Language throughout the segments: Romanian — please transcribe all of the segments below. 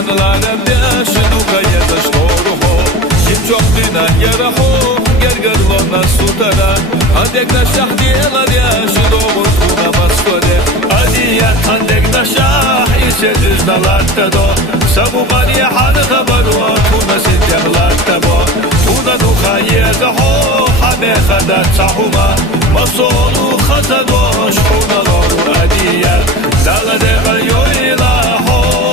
Yanlarım yaşını kayada şoru ho Kim çok dina yara ho Gerger lona sutara Handek naşah diyeler yaşı doğur tuna maskore Adiyat handek naşah İse düznalarda do Sabu bari hanı kabaru Tuna sintemlarda bo Tuna nuka yerde ho Hame kada tahuma Masolu khata doş Tuna loru adiyat Dala degal yoyla ho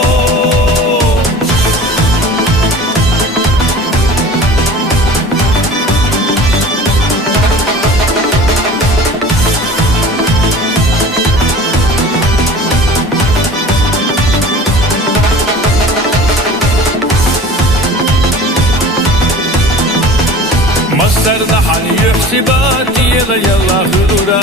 مصرنا حن يحسبات يلا يلا خلورا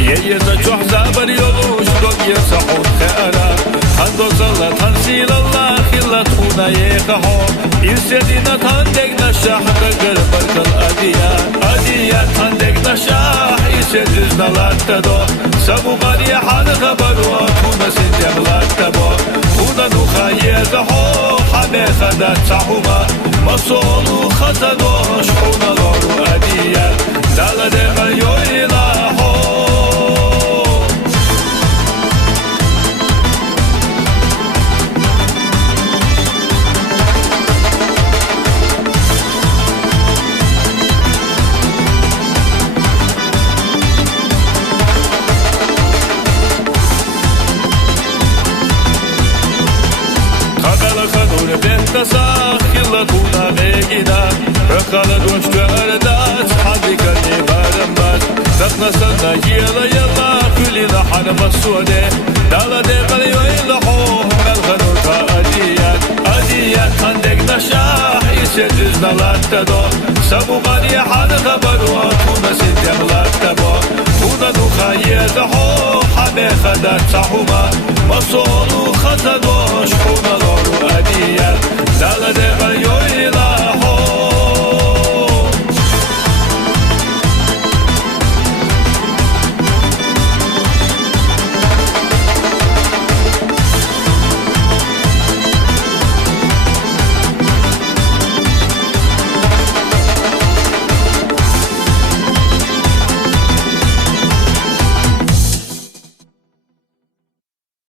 يجيزا جوح زابر يلوش دوك يسحون خيارا هندو زلا تنسيل الله خلا تخونا يقهو إرسدنا تندق نشاح قرقر برقل أديا تندق نشاح إرسدنا لاتدو سبو غالي حال خبرو تخونا سنجم لاتبو تخونا نوخا يقهو حمي خدا تحوما مصولو خطدو شحونا لورو أديا دالا دغا يويلا هو خنور بهتساخ يلا تونا غيقنا رقال دوشت أردات حدك نبارم بات تقنا سنة يلا كلنا حرم السودة دالا دقل يويلا حوه الخنور أديات خندق نشاح يسجزنا لاتدو سبو غالي حال خبرو تونا سنتم لاتبو تونا نخيط حوه حمي خدات صحوما مصولو خطدو شحونا لورو أديات دالا دقل يويلا حوه